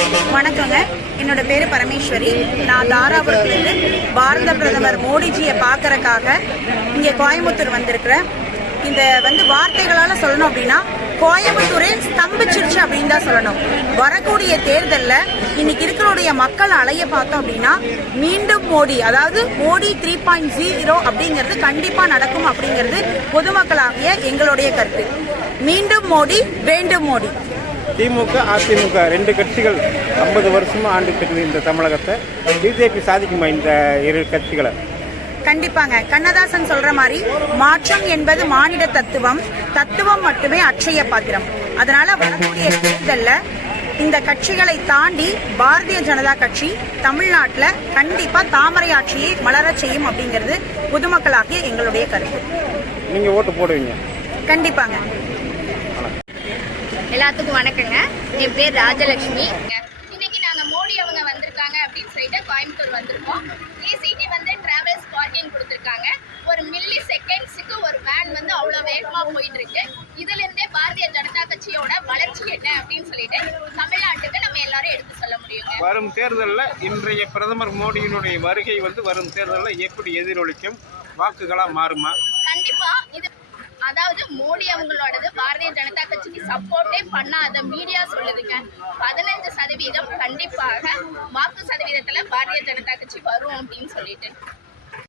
வணக்கங்க. என்னோட பேரு பரமேஸ்வரி. நான் தாராபுரத்துலேருந்து பாரத பிரதமர் மோடிஜியை பார்க்கறக்காக இங்கே கோயம்புத்தூர் வந்திருக்கிறேன். இந்த வந்து வார்த்தைகளால் சொல்லணும் அப்படின்னா கோயம்புத்தூரே ஸ்தம்பிச்சிருச்சு அப்படின்னு தான் சொல்லணும். வரக்கூடிய தேர்தலில் இன்னைக்கு இருக்கிறோடைய மக்கள் அலைய பார்த்தோம் அப்படின்னா மீண்டும் மோடி அதாவது மோடி த்ரீ பாயிண்ட் ஜீரோ அப்படிங்கிறது கண்டிப்பாக நடக்கும் அப்படிங்கிறது பொதுமக்களாகிய எங்களுடைய கருத்து. மீண்டும் மோடி வேண்டும் மோடி. திமுக அதிமுக ரெண்டு கட்சிகள் ஐம்பது வருஷமா ஆண்டு பெற்று இந்த தமிழகத்தை. பிஜேபி சாதிக்குமா இந்த இரு கட்சிகளை? கண்டிப்பாங்க. கண்ணதாசன் சொல்ற மாதிரி மாற்றம் என்பது மானிட தத்துவம். தத்துவம் மட்டுமே அட்சய பாத்திரம். அதனால வரக்கூடிய தேர்தல்ல இந்த கட்சிகளை தாண்டி பாரதிய ஜனதா கட்சி தமிழ்நாட்டில் கண்டிப்பா தாமரை ஆட்சியை மலரச் செய்யும் அப்படிங்கிறது பொதுமக்களாகிய எங்களுடைய கருத்து. நீங்க ஓட்டு போடுவீங்க? கண்டிப்பாங்க. எல்லாத்துக்கும் வணக்கங்க. என் பேர் ராஜலட்சுமி. இன்னைக்கு நாங்க மோடி அவங்க வந்திருக்காங்க அப்படின்னு சொல்லிட்டு கோயம்புத்தூர் வந்திருக்கோம். டிசிடி வந்து டிராவல்ஸ் பார்க்கிங் கொடுத்துருக்காங்க. ஒரு மில்லி செகண்ட்ஸுக்கு ஒரு வேன் வந்து அவ்வளோ வேகமா போயிட்டு இருக்கு இதுல இருந்தே பாரதிய ஜனதா கட்சியோட வளர்ச்சி என்ன அப்படின்னு சொல்லிட்டு தமிழ்நாட்டுக்கு நம்ம எல்லாரும் எடுத்து சொல்ல முடியுங்க. வரும் தேர்தலில் இன்றைய பிரதமர் மோடியினுடைய வருகை வந்து வரும் தேர்தலில் எப்படி எதிரொலிக்கும் வாக்குகளா மாறுமா? கண்டிப்பா இது வந்து மோடி அவங்களோடது பாரதிய ஜனதா கட்சிக்கு சப்போர்ட்டே பண்ணாத மீடியா சொல்லுதுங்க. பதினஞ்சு சதவீதம் கண்டிப்பாக வாக்கு சதவீதத்துல பாரதிய ஜனதா கட்சி வரும் அப்படின்னு சொல்லிட்டு.